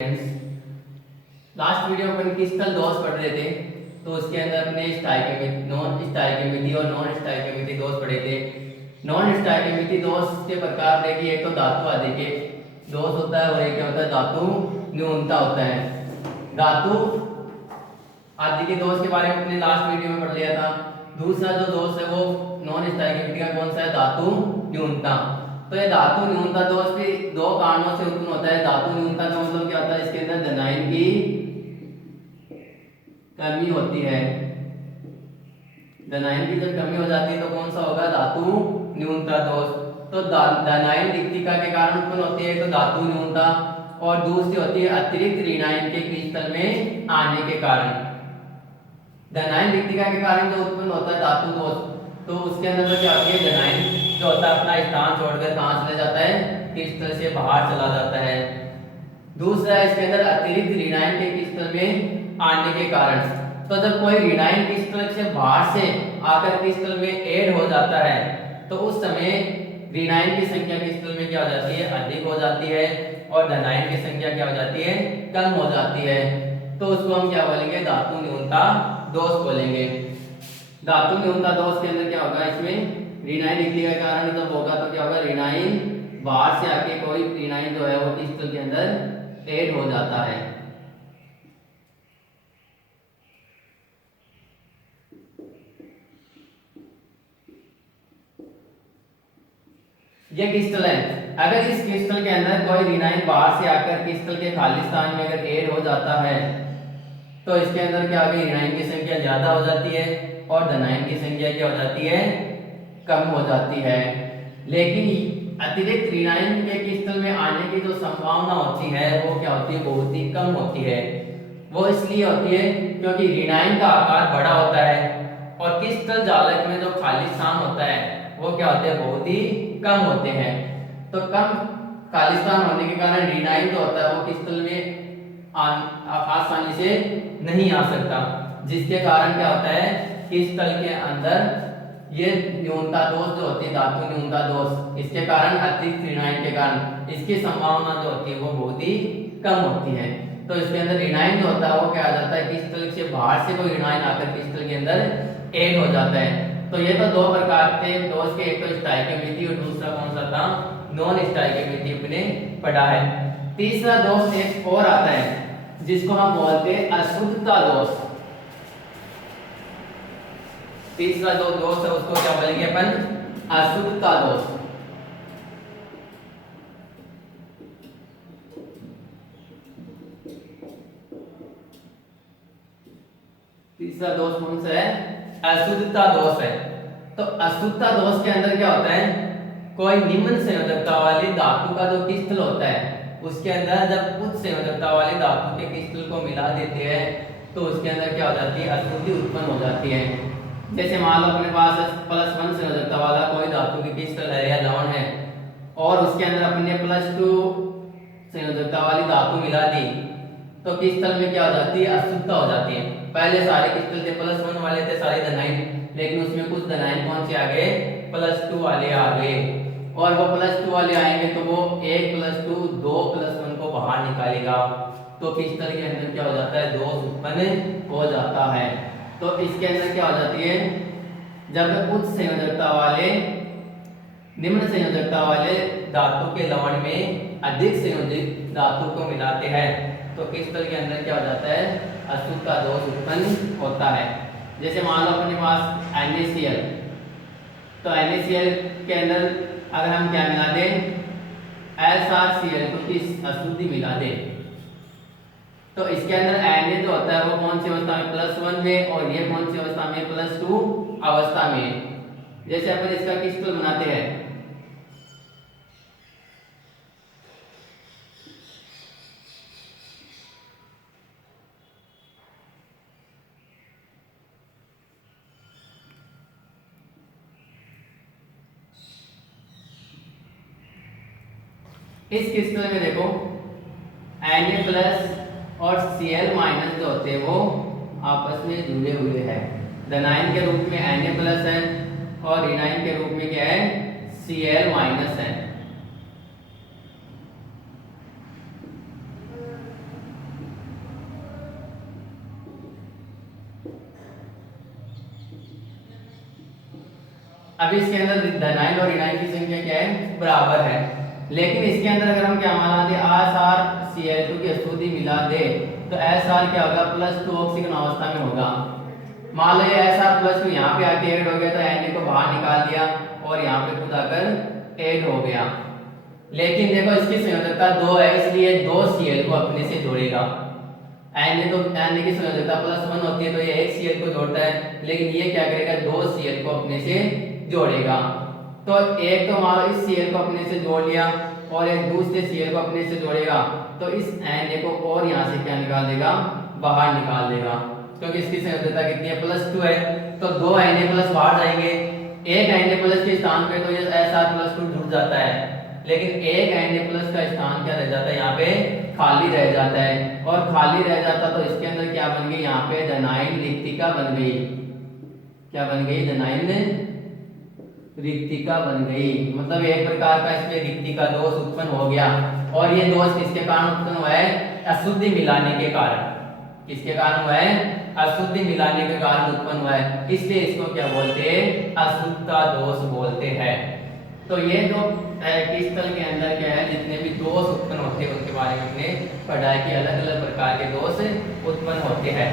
Last video अपन crystal दोष पढ़ रहे थे, तो उसके अंदर अपने स्टाइकियोमेट्री, नॉन स्टाइकियोमेट्री और नॉन स्टाइकियोमेट्री दोष पढ़े थे। नॉन स्टाइकियोमेट्री दोष के प्रकार देखिए, एक तो धातु आदि के दोष होता है और एक क्या होता है, धातु न्यूनता होता है। धातु आदि के दोष के बारे में अपने लास्ट वीडियो में पढ़ लिया था। दूसरा जो दोष है वो नॉन स्टाइकियोमेट्री का कौन सा है, धातु न्यूनता। तो ये धातु न्यूनता दोष भी दो कारणों से उत्पन्न होता है। धातु न्यूनता का मतलब क्या होता है, इसके अंदर धनायन की कमी होती है। धनायन की जब कमी हो जाती है तो कौन सा होगा, धातु न्यूनता दोष। तो धनायन रिक्तिका के कारण उत्पन्न होती है तो धातु न्यूनता, और दूसरी होती है अतिरिक्त ऋणायन के क्रिस्टल में आने के कारण। धनायन रिक्तिका के कारण जो उत्पन्न होता है धातु दोष, तो उसके अंदर तो क्या होती है, धनायन जो होता है अपना स्थान छोड़कर कहां चले जाता है, क्रिस्टल से बाहर चला जाता है। दूसरा इसके अंदर अतिरिक्त ऋणायन के क्रिस्टल में आने के कारण। तो जब कोई ऋणायन क्रिस्टल से बाहर से आकर क्रिस्टल में ऐड हो जाता है तो उस समय ऋणायन की संख्या क्रिस्टल में क्या हो जाती है, अधिक हो जाती है, और धनायन की संख्या क्या हो जाती है, कम हो जाती है। तो उसको हम क्या बोलेंगे, धातु न्यूनता दोष बोलेंगे। धातु न्यूनता दोष के अंदर क्या होगा, इसमें ऋणायन रिक्तिका के कारण जब होगा तो क्या होगा, ऋणायन बाहर से आके कोई ऋणायन जो है वो क्रिस्टल के अंदर ऐड हो जाता है। ये क्रिस्टल है, अगर इस क्रिस्टल के अंदर कोई ऋणायन बाहर से आकर क्रिस्टल के खाली स्थान में अगर ऐड हो जाता है तो इसके अंदर क्या होगी, ऋणायन की संख्या ज्यादा हो जाती है और धनायन की संख्या क्या हो जाती है, कम हो जाती है। लेकिन अतिरिक्त ऋणायन के क्रिस्टल में आने की जो संभावना होती है वो क्या होती है, बहुत ही कम होती है। वो इसलिए होती है क्योंकि ऋणायन का आकार बड़ा होता है और क्रिस्टल जालक में जो खाली स्थान होता है वो क्या होते हैं, बहुत ही कम होते हैं। तो कम खाली स्थान होने के कारण ऋणायन जो होता है वो क्रिस्टल में आसानी से नहीं आ सकता, जिसके कारण क्या होता है, क्रिस्टल के अंदर ये न्यूनता दोष जो होती है, धातु न्यूनता दोष, इसके कारण अतिरिक्त ऋणायन के कारण इसकी संभावना जो होती है वो बहुत ही कम होती है। तो इसके अंदर ऋणायन जो होता है वो क्या आ जाता है, क्रिस्टल से बाहर से कोई ऋणायन आकर क्रिस्टल के अंदर ऐड हो जाता है। तो ये तो दो प्रकार के दोष के, एक तो स्टाइकियोमेट्री और दूसरा कौन सा था, नॉन स्टाइकियोमेट्री अपने पढ़ा है। तीसरा दोष एक और आता है जिसको हम बोलते हैं अशुद्धता दोष। तीसरा जो दोष है उसको क्या बोलेंगे अपन, अशुद्धता दोष। तीसरा दोष कौन सा है, अशुद्धता दोष है। तो अशुद्धता दोष के अंदर क्या होता है, कोई निम्न संयोजकता वाली धातु का जो क्रिस्टल होता है उसके अंदर जब उच्च संयोजकता वाली धातु के क्रिस्टल को मिला देते हैं तो उसके अंदर क्या हो जाती है, अशुद्धि उत्पन्न हो जाती है। जैसे मान लो अपने पास +1 संयोजकता वाला कोई धातु की क्रिस्टल है या लवण है और उसके अंदर अपने +2 संयोजकता वाली धातु मिला दी तो क्रिस्टल में क्या हो जाती है, अशुद्धता हो जाती है। पहले सारे क्रिस्टल थे +1 वाले थे सारे धनायन, लेकिन उसमें कुछ धनायन कौन से आ गए, +2 वाले आ गए, और वो +2 वाले आएंगे तो वो 1 + 2 2 + 1 को बाहर निकालेगा तो क्रिस्टल के अंदर क्या हो जाता है, दोष उत्पन्न हो जाता है। तो इसके अंदर क्या हो जाती है, जब उच्च संयोजकता वाले निम्न संयोजकता वाले धातु के लवण में अधिक संयोजित धातु को मिलाते हैं तो क्रिस्टल के अंदर क्या हो जाता है, अशुद्धता दोष उत्पन्न होता है। जैसे मान लो अपने पास NaCl, तो NaCl के अंदर अगर हम क्या मिला दें, SrCl, तो इस अशुद्धि मिला दें तो इसके अंदर Na जो होता है वो कौन सी अवस्था में, +1 में, और ये कौन सी अवस्था में, +2 अवस्था में। जैसे अपन इसका क्रिस्टल बनाते हैं, इस क्रिस्टल में देखो Na+ और Cl- जो होते हैं वो आपस में जुड़े हुए हैं। धनायन के रूप में Na+ है और ऋणायन के रूप में क्या है, Cl- है। अब इसके अंदर धनाइल और ऋणाइल की संख्या क्या है, बराबर है। लेकिन इसके अंदर अगर हम क्या माना दे, SrCl2 की अशुद्धि मिला दे तो Sr क्या होगा, +2 ऑक्सीजन अवस्था में होगा। मान लो ये Sr+2 यहाँ पे आके ऐड हो गया तो Na को बाहर निकाल दिया और यहाँ पे खुद आकर ऐड हो गया। लेकिन देखो इसकी संयोजकता 2 है, इसलिए 2 Cl को अपने से जोड़ेगा। Na की संयोजकता +1 होती है तो ये 1 Cl को जोड़ता है, लेकिन ये क्या करेगा, 2 Cl को अपने से जोड़ेगा। तो एक तो मान लो इस Cl को अपने से जोड़ लिया और एक दूसरे Cl को अपने से जोड़ेगा तो इस Na को और यहाँ से क्या निकाल देगा, बाहर निकाल देगा, क्योंकि इसकी संयोजकता कितनी है, +2 है। तो 2 Na+ बाहर जाएंगे, एक Na+ के स्थान पे तो ये Sr+2 जुड़ जाता है, लेकिन एक Na+ का स्थान क्या रह जाता है, यहाँ पे खाली रह जाता है। और खाली रह जाता तो इसके अंदर क्या बन गई, यहाँ पे धनाइल रिक्तिका बन गई। क्या बन गई, धनाइल रिक्तिका बन गई। मतलब एक प्रकार का इसमें रिक्तिका दोष उत्पन्न हो गया। और ये दोष किसके कारण उत्पन्न हुआ है, अशुद्धि मिलाने के कारण। किसके कारण हुआ है, अशुद्धि मिलाने के कारण उत्पन्न हुआ है, इसलिए इसको क्या बोलते हैं, अशुद्धता दोष बोलते हैं। तो ये जो क्रिस्टल के अंदर क्या है, जितने भी दोष उत्पन्न होते हैं उनके बारे में हमने पढ़ा है कि अलग अलग प्रकार के दोष उत्पन्न होते हैं।